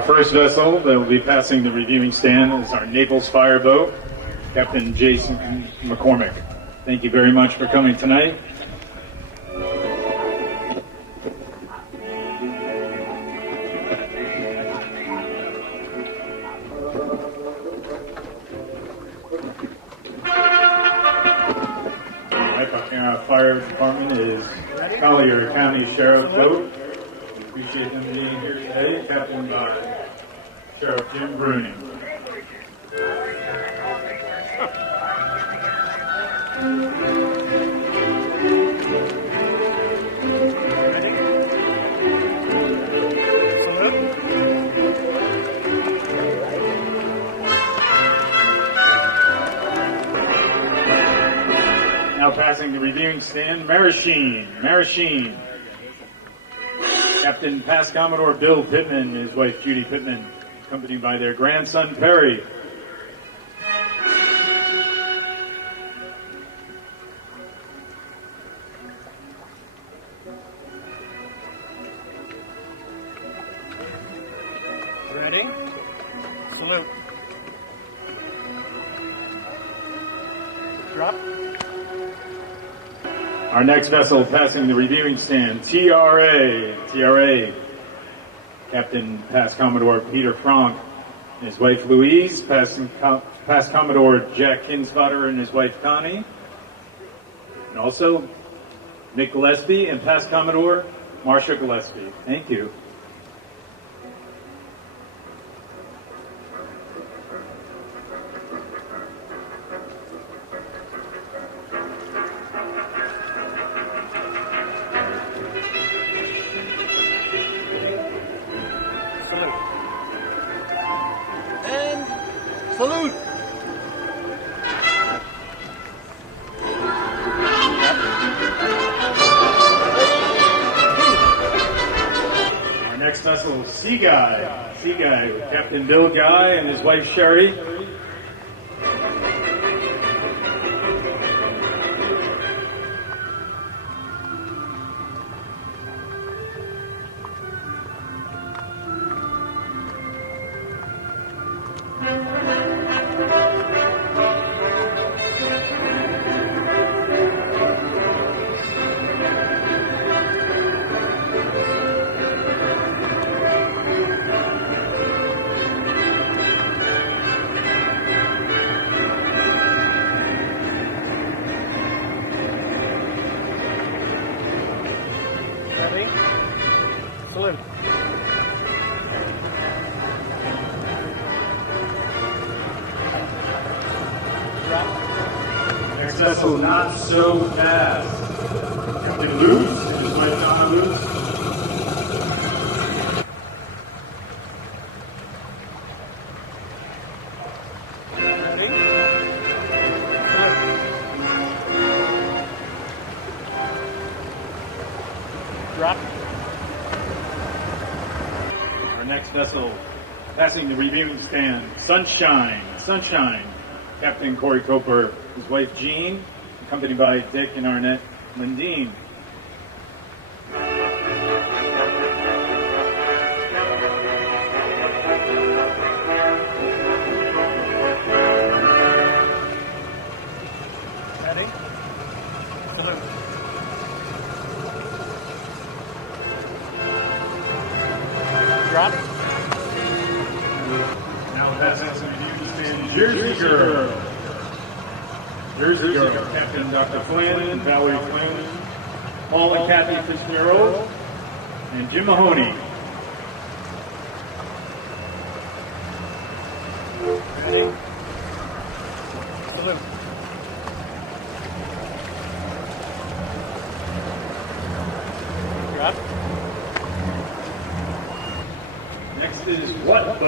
Our first vessel that will be passing the reviewing stand is our Naples fireboat, Captain Jason McCormick. Thank you very much for coming tonight. Our fire department is Collier County Sheriff's boat. We appreciate them being here today, captained by Sheriff Jim Bruning. Now passing the reviewing stand, Marasheen. Captain Past Commodore Bill Pittman and his wife Judy Pittman, accompanied by their grandson Perry. Ready? Salute. Drop. Our next vessel passing the reviewing stand, TRA. Captain Past Commodore Peter Frank and his wife Louise, Past Commodore Jack Kinsvater and his wife Connie, and also Nick Gillespie and Past Commodore Marcia Gillespie. Thank you. Salute! Our next vessel is Sea Guy with Captain Bill Guy and his wife Sherry. Ready? Salute. Drop. Next vessel, Not So Fast. Captain Luce and his wife Donna Luce. Ready? Salute. Drop. Our next vessel, passing the reviewing stand, Sunshine. Captain Corey Coper, his wife Jean, accompanied by Dick and Arnett Lindeen. Ready? Salute. Drop. Now passing the reviewing stand, Jersey Girl. Captain Dr. Flynn and Valerie Flynn, Paul and Kathy Fitzgerald, and Jim Mahoney. Ready? Salute. Drop. Next is What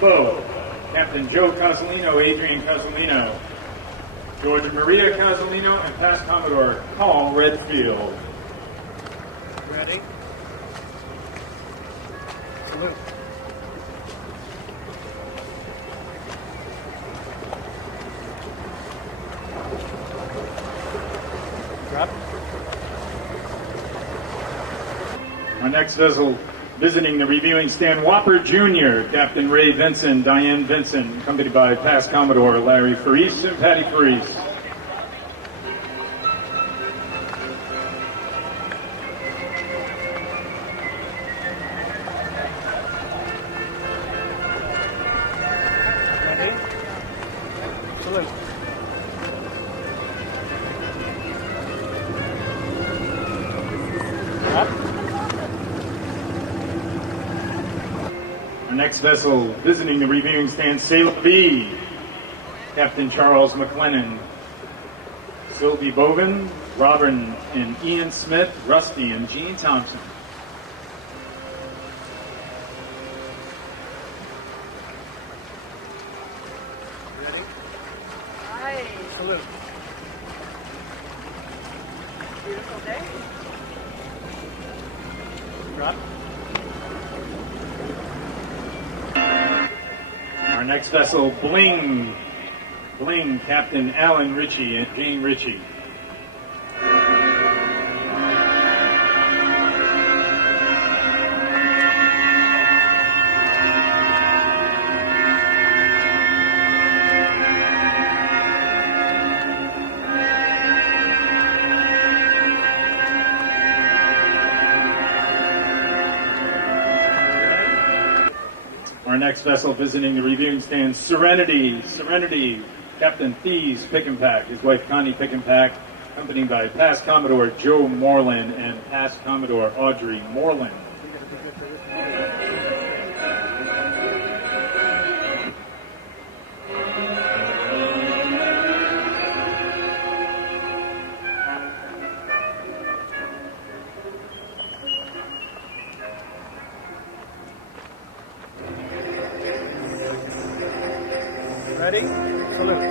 Boat? Captain Joe Cosolino, Adrian Cosolino, George and Maria Cosolino, and Past Commodore Paul Redfield. Ready? Salute. Drop. Our next vessel, Visiting the reviewing stand, Whopper Jr., Captain Ray Vinson, Diane Vinson, accompanied by Past Commodore Larry Faris and Patty Faris. Ready? Salute. Drop. Our next vessel visiting the reviewing stand, Sailor B, Captain Charles McLennan, Sylvie Bovin, Robin and Ian Smith, Rusty and Gene Thompson. Ready? Hi, Salute. beautiful day. Drop. Our next vessel, Bling, Captain Alan Ritchie and Jane Ritchie. Our next vessel visiting the reviewing stand, Serenity, Captain Thies Pickenpack, his wife Connie Pickenpack, accompanied by Past Commodore Joe Moreland and Past Commodore Audrey Moreland. Ready? Salute.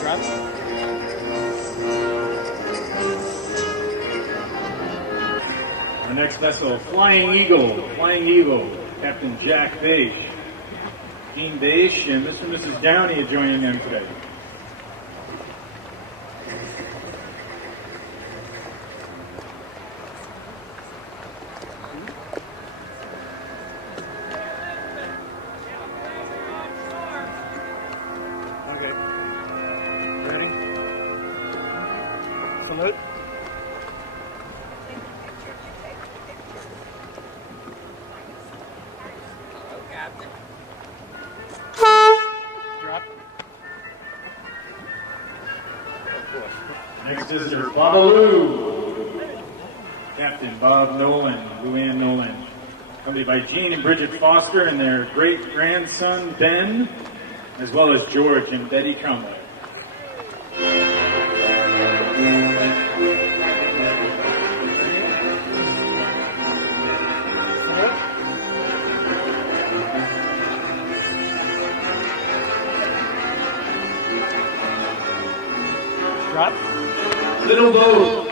Drop. Our next vessel, Flying Eagle, Captain Jack Beish, Dean Beish, and Mr. and Mrs. Downey are joining them today. Okay. Ready? Salute. Drop. Next visitor, Babaloo, Captain Bob Nolan, Luann Nolan, accompanied by Jean and Bridget Foster and their great-grandson, Ben, as well as George and Betty Cromwell. Salute. Drop. Little Boat,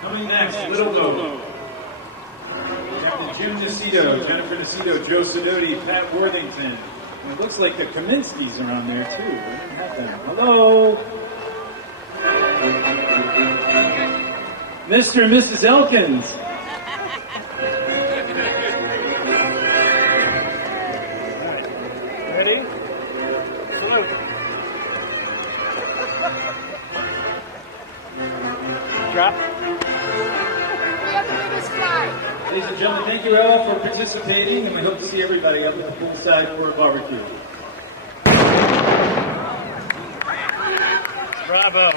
coming next, Little Boat. Captain Jim Nacito, Jennifer Nacito, Joe Sidoti, Pat Worthington. And it looks like the Kaminskis are on there too. We don't have them. Hello. Mr. and Mrs. Elkins. Ready? Salute. Drop. We have the biggest fly. Ladies and gentlemen, thank you all for participating, and we hope to see everybody up at the poolside for a barbecue. Bravo.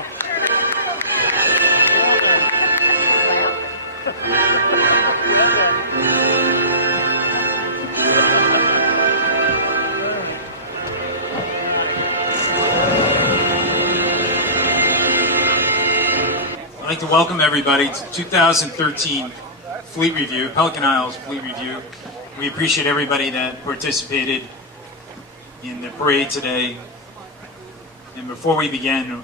I'd like to welcome everybody to 2013 Fleet Review, Pelican Isles Fleet Review. We appreciate everybody that participated in the parade today. And before we begin,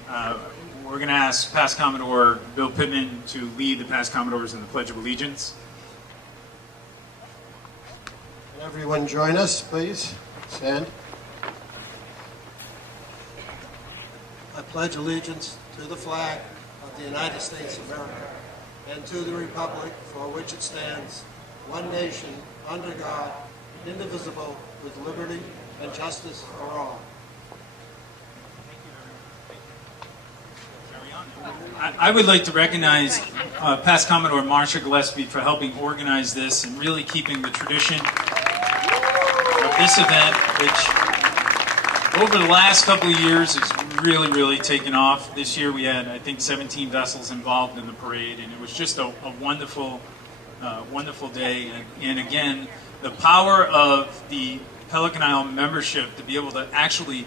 we're going to ask Past Commodore Bill Pittman to lead the Past Commodores in the Pledge of Allegiance. Everyone join us, please. Stand. I pledge allegiance to the flag of the United States of America and to the republic for which it stands, one nation, under God, indivisible, with liberty and justice for all. I would like to recognize past Commodore Marsha Gillespie for helping organize this and really keeping the tradition of this event, which over the last couple of years has really taken off. This year we had, I think, 17 vessels involved in the parade, and it was just a wonderful day. And again, the power of the Pelican Isle membership to be able to actually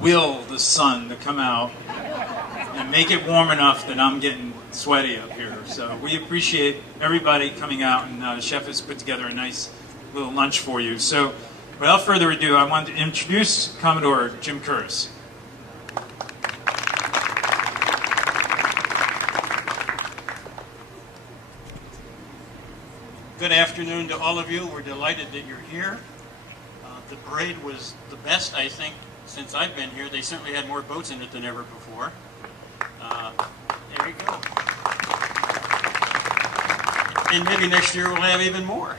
will the sun to come out and make it warm enough that I'm getting sweaty up here. So we appreciate everybody coming out, and the chef has put together a nice little lunch for you. So without further ado, I want to introduce Commodore Jim Curris. Good afternoon to all of you. We're delighted that you're here. The parade was the best, I think, since I've been here. They certainly had more boats in it than ever before. There you go. And maybe next year we'll have even more.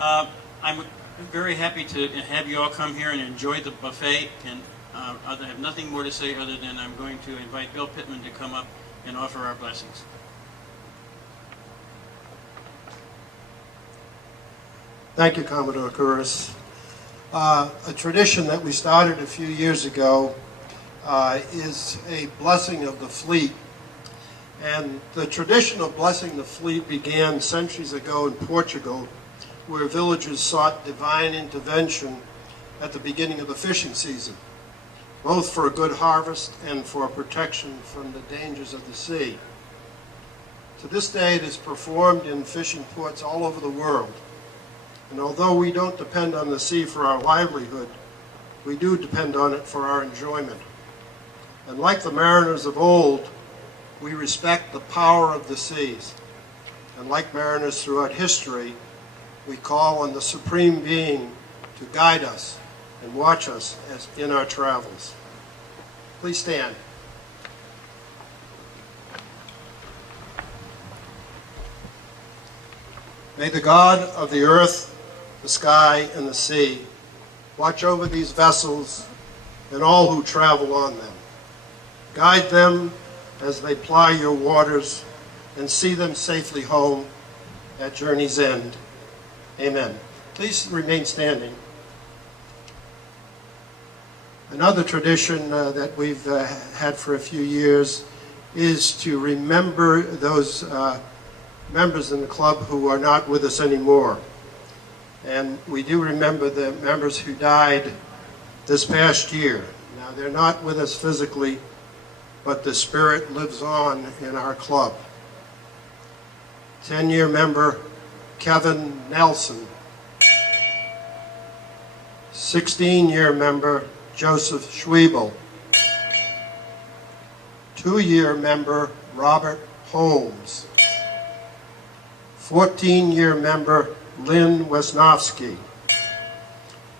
I'm very happy to have you all come here and enjoy the buffet, and I have nothing more to say other than I'm going to invite Bill Pittman to come up and offer our blessings. Thank you, Commodore Curris. A tradition that we started a few years ago is a blessing of the fleet. And the tradition of blessing the fleet began centuries ago in Portugal, where villagers sought divine intervention at the beginning of the fishing season, both for a good harvest and for protection from the dangers of the sea. To this day, it is performed in fishing ports all over the world. And although we don't depend on the sea for our livelihood, we do depend on it for our enjoyment. And like the mariners of old, we respect the power of the seas. And like mariners throughout history, we call on the Supreme Being to guide us and watch us as in our travels. Please stand. May the God of the earth, the sky, and the sea watch over these vessels and all who travel on them. Guide them as they ply your waters and see them safely home at journey's end. Amen. Please remain standing. Another tradition that we've had for a few years is to remember those members in the club who are not with us anymore. And we do remember the members who died this past year. Now, they're not with us physically, but the spirit lives on in our club. 10-year member Kevin Nelson. 16-year member Joseph Schwiebel. 2-year member Robert Holmes. 14-year member Lynn Wesnowski.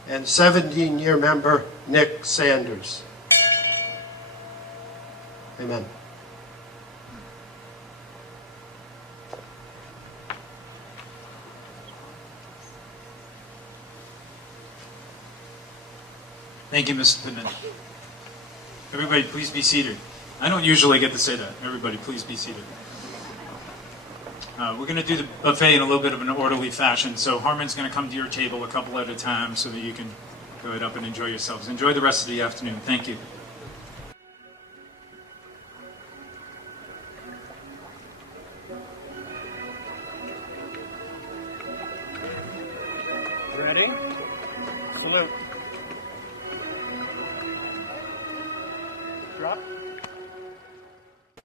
And 17-year member Nick Sanders. Amen. Thank you, Mr. Pittman. Everybody, please be seated. I don't usually get to say that. Everybody, please be seated. We're going to do the buffet in a little bit of an orderly fashion, so Harmon's going to come to your table a couple at a time so that you can go ahead up and enjoy yourselves. Enjoy the rest of the afternoon. Thank you. Ready? Salute. Drop.